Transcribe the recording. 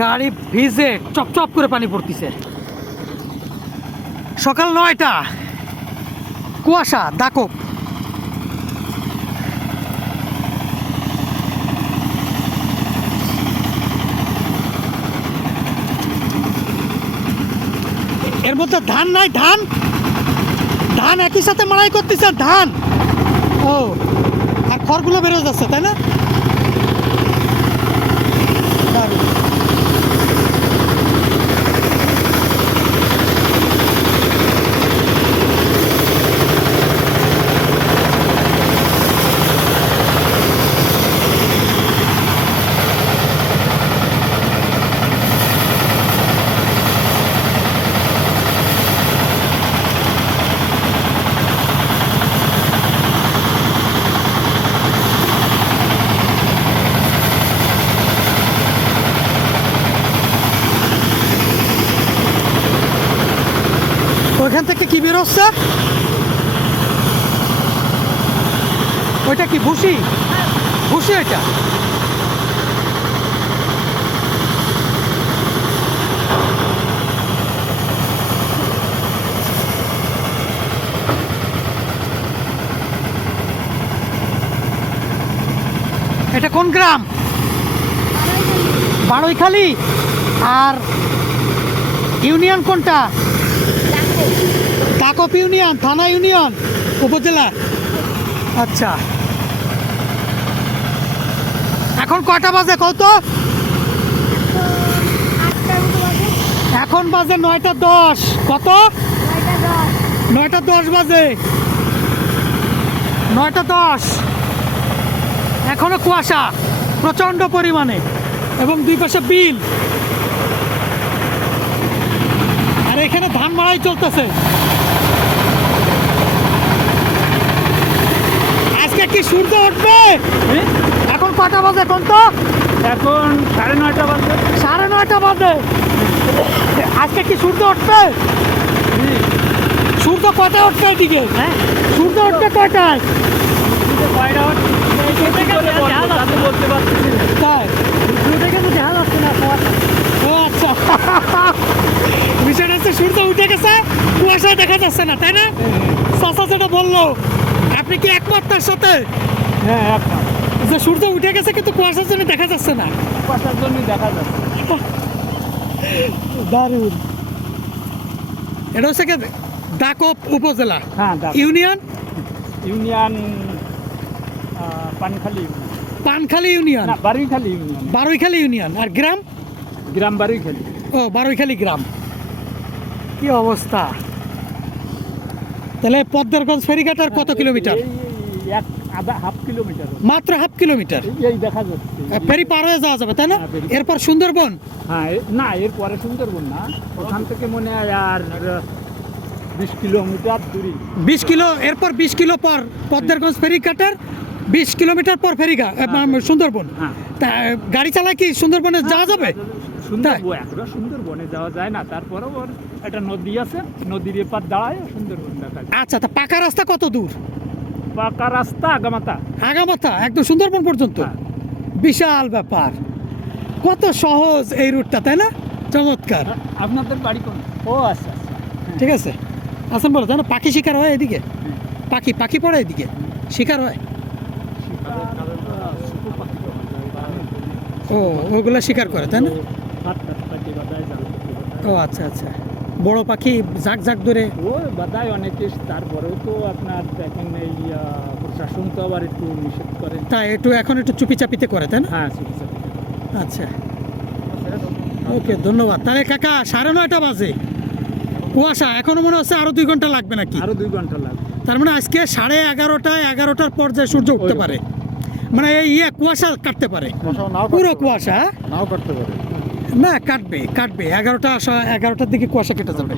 গাড়ি ভিজে চপচপ করে পানি পড়তেছে। সকাল নয়টা, কুয়াশা দাকব এর মধ্যে ধান নাই, ধান। ধান একই সাথে মারাই করতেছে, ধান। ও, আর খড়গুলো বেরো যাচ্ছে, তাই না দারুণ। ওইখান থেকে কি ওইটা কি ভুসি? ভুসি ওইটা? এটা কোন গ্রাম? বারৈখালি আর ইউনিয়ন কোনটা? কাকপ ইউনিয়ন থানা ইউনিয়ন উপজেলা। আচ্ছা। এখন কটা বাজে কত? বাজে এখন বাজে নয়টা দশ। কত? নয়টা দশ বাজে। নয়টা দশ। এখনও কুয়াশা প্রচণ্ড পরিমাণে। এবং দুই পাশে বিল। আর এখানে ধান মারাই চলতেছে। আজকে কি সূর্য উঠবে? এখন কটা বাজে কোন তো? এখন সাড়ে নয়টা বাজে। সাড়ে নয়টা বাজে। আজকে কি সূর্য উঠবে? সূর্য কটায় উঠবে এদিকে? হ্যাঁ? সূর্য উঠবে কটায়? আচ্ছা। বিষয়টা হচ্ছে সূর্য উঠে গেছে কুয়াশায় দেখা যাচ্ছে না তাই না? চাষা যেটা বলল আপনি কি একমত তার সাথে? হ্যাঁ যে সূর্য উঠে গেছে কিন্তু কুয়াশার জন্য দেখা যাচ্ছে না। কুয়াশার জন্যই দেখা যাচ্ছে। দারুণ। এটা হচ্ছে কি ডাকপ উপজেলা। হ্যাঁ union? Union Pankhali. Pankhali union. Baruikhali union. Baruikhali union. আর গ্রাম? গ্রাম বারুইখালি। ও বারৈখালী গ্রাম। কি অবস্থা? তাহলে পদ্মারগঞ্জ ফেরিঘাটার কত কিলোমিটার? এই এই এক আধা হাফ কিলোমিটার। মাত্র হাফ কিলোমিটার? ফেরি পার হয়ে যাওয়া যাবে তাই না? হ্যাঁ, এরপর সুন্দরবন? হ্যাঁ না এরপরে সুন্দরবন না। ওখান থেকে মনে হয় আর বিশ কিলোমিটার দূরে। বিশ কিলো এরপর বিশ কিলো পর পদ্মারগঞ্জ ফেরিঘাটার বিশ কিলোমিটার পর ফেরিঘাট আহ, সুন্দরবন। হ্যাঁ। তা গাড়ি চালায় কি সুন্দরবনে যাওয়া যাবে? সুন্দরবন একবার সুন্দরবনে যাওয়া যায় না। তারপরেও ওর একটা নদী আছে নদীর এপার দাঁড়ায় সুন্দরবন দেখা যায়। আচ্ছা তা পাকা রাস্তা কত দূর? পাকা রাস্তা আগামাতা। আগামাথা একদম সুন্দরবন পর্যন্ত? হ্যাঁ। বিশাল ব্যাপার। কত সহজ এই রুটটা তাই না? চমৎকার। আপনাদের বাড়ি কোন? ও আচ্ছা আচ্ছা। ঠিক আছে। আসেন বলো জানো পাখি শিকার হয় এদিকে? পাখি পাখি পড়ে এদিকে? শিকার হয়? ও ওগুলো শিকার করে তাই না? ও আচ্ছা আচ্ছা। বড় পাখি ঝাঁক ঝাঁক ধরে? ও বাদায় অনেকে তারপরেও তো আপনার দেখেন এই প্রশাসন তো আবার একটু নিষেধ করে। তা একটু এখন একটু চুপি চাপিতে করে তাই না? হ্যাঁ আচ্ছা। ওকে ধন্যবাদ। তাহলে কাকা সাড়ে নয়টা বাজে। কুয়াশা এখনও মনে হচ্ছে আরও দুই ঘণ্টা লাগবে নাকি? আরও দুই ঘণ্টা লাগবে। তার মানে আজকে সাড়ে এগারোটায় এগারোটার পর যে সূর্য উঠতে পারে। মানে এই ইয়ে কুয়াশা কাটতে পারে। নাও পুরো। কুয়াশা হ্যাঁ? নাও কাটতে পারে। না কাটবে কাটবে। এগারোটা আসা এগারোটার দিকে কুয়াশা কেটে যাবে।